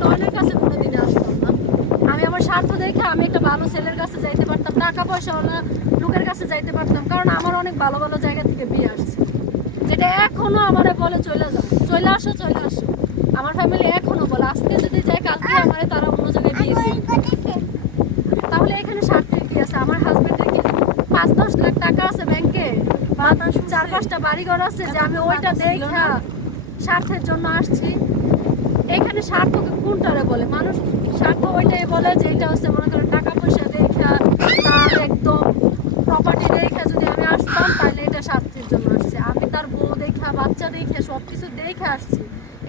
নয়নের কাছে কোনোদিনই আসতাম না। আমি আমার স্বার্থ দেখে আমি একটা ভালো ছেলের কাছে যাইতে পারতাম টাকা পয়সাওয়ালা লোকের কাছে যাইতে পারতাম কারণ আমার অনেক ভালো ভালো জায়গা থেকে বিয়ে আসছে। যেটা এখনও আমারে বলে চলে যাও চলে আসো চলে আসো। আমার ফ্যামিলি এখনও বলে আজকে যদি যাই কালকে আমারে তারা অন্য জায়গায় বিয়ে তাহলে এখানে স্বার্থের কি আছে? আমার হাজবেন্ডের কি পাঁচ দশ লাখ টাকা আছে ব্যাংকে চার পাঁচটা বাড়িঘর আছে যে আমি ওইটা দেখা স্বার্থের জন্য আসছি। এখানে স্বার্থ কোনটারে বলে? মানুষ স্বার্থ ওইটাই বলে যে এটা হচ্ছে মনে করেন টাকা পয়সা দেখা একদম প্রপার্টি দেখা যদি আমি আসতাম, তাহলে এটা স্বার্থের জন্য আসছে। আমি তার বউ দেখা, বাচ্চা দেখে সব কিছু দেখে আসছি।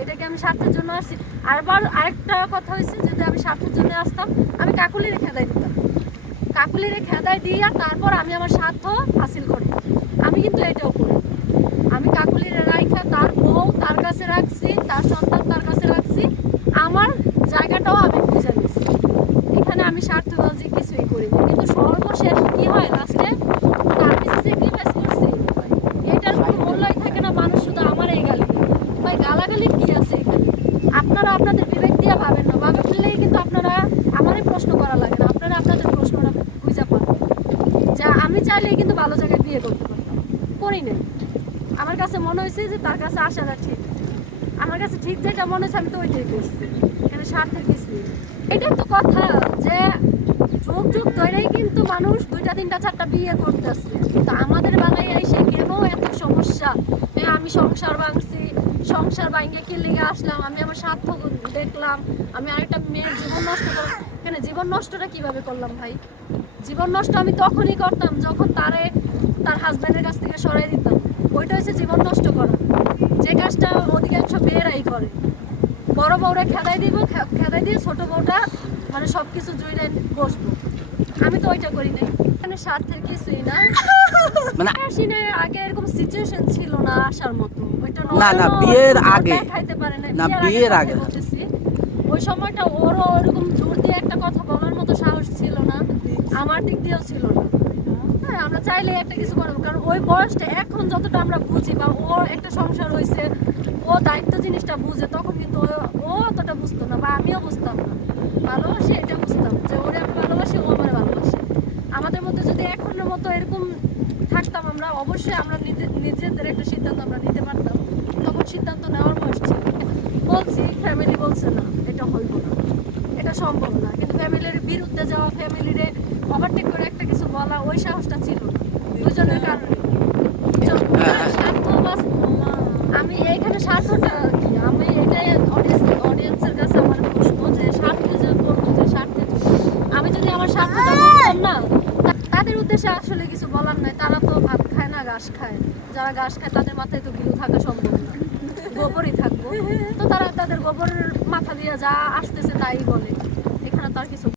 এটাকে আমি স্বার্থের জন্য আসছি। আরবার আরেকটা কথা হয়েছে, যদি আমি স্বার্থের জন্য আসতাম, আমি কাকুলিরে খেদাই দিতাম। কাকুলিরে খেদাই দিয়া তারপর আমি আমার স্বার্থ হাসিল করতাম আমি কিন্তু এটাও করি। আমি কাকুলিরে রাইখা তার বউ তার কাছে রাখছি তার সন্তান তার কাছে রাখছি আমার জায়গাটাও আমি বুঝে নিচ্ছি এখানে আমি স্বার্থবাজি কিছুই করি কিন্তু সর্বশেষ কি হয়? লাস্টে না আমার না। ভাবলেই কিন্তু না। ভালো জায়গায় বিয়ে করি নাই। আমার কাছে মনে হয়েছে যে তার কাছে আসাটা ঠিক আমার কাছে ঠিক যেটা মনে হচ্ছে আমি তো ওইটাই করছি। এখানে স্বার্থের কিছু এটাই তো কথা যে ধরেই কিন্তু মানুষ দুইটা, তিনটা, চারটা বিয়ে করতেছে। তো আমাদের বেলায় এসে কেন এত সমস্যা? আমি সংসার ভাঙছি, সংসার ভাঙে কি লেগে আসলাম? আমি আমার স্বার্থ দেখলাম, আমি আরেকটা মেয়ের জীবন নষ্ট করলাম। কেন জীবন নষ্টটা কীভাবে করলাম ভাই? জীবন নষ্ট আমি তখনই করতাম যখন তারে, তার হাজব্যান্ডের কাছ থেকে সরাই দিতাম। ওইটা হচ্ছে জীবন নষ্ট করা। যে কাজটা অধিকাংশ মেয়েরাই করে। বড় বউরা খেদাই দিব খেদাই দিয়ে ছোট বউটা মানে সব কিছু জুড়ে বসবো। আমি তো ওইটা করি নাই। এখানে স্বার্থের কিছুই না। মানে আসি না, আগে এরকম সিচুয়েশন ছিল না আসার মতো। ওইটা না, না, বিয়ের আগে। দেখাইতে পারে না বিয়ের আগে ওই সময়টা ওরও ওরকম জোর দিয়ে একটা কথা বলার মতো সাহস ছিল না। আমার দিক দিয়েও ছিল না। হ্যাঁ আমরা চাইলে একটা কিছু করব। কারণ ওই বয়সটা এখন যতটা আমরা বুঝি বা ওর একটা সংসার হয়েছে ও দায়িত্ব জিনিসটা বুঝে তখন কিন্তু ও- ও অতটা বুঝতো না বা আমিও বুঝতাম না। ভালোবাসি এটা বুঝতাম যে ওরে আমি ভালোবাসি ও আমার ভালোবাসে আমাদের মধ্যে যদি এখনের মতো এরকম থাকতাম আমরা, অবশ্যই আমরা নিজে- নিজেদের একটা সিদ্ধান্ত আমরা নিতে পারতাম। তখন সিদ্ধান্ত নেওয়ার বয়স ছিল। বলছি ফ্যামিলি বলছে, না, এটা হইব না। এটা সম্ভব না। কিন্তু ফ্যামিলির বিরুদ্ধে যাওয়া ফ্যামিলিরে ওভারটেক করে একটা কিছু বলা, ওই সাহসটা ছিল দুজনের কারণে হ্যাঁ। স্বার্থ বাস- আমি এইখানে স্বার্থটা কি আমি এটাই অডিয়েন্স অডিয়েন্সের কাছে আমার প্রশ্ন যে স্বার্থে যে বলব যে স্বার্থে যে- আমি যদি আমার স্বার্থটা বুঝতাম না তা- তাদের উদ্দেশ্যে আসলে কিছু বলার নাই। তারা তো ভাত খায় না, ঘাস খায়। যারা ঘাস খায়, তাদের মাথায় তো গিলু থাকা সম্ভব না। গোবরই থাকব। তো তারা তাদের গোবরের মাথা দিয়ে যা আসতেছে তাই বলে। এখানে তার কিছু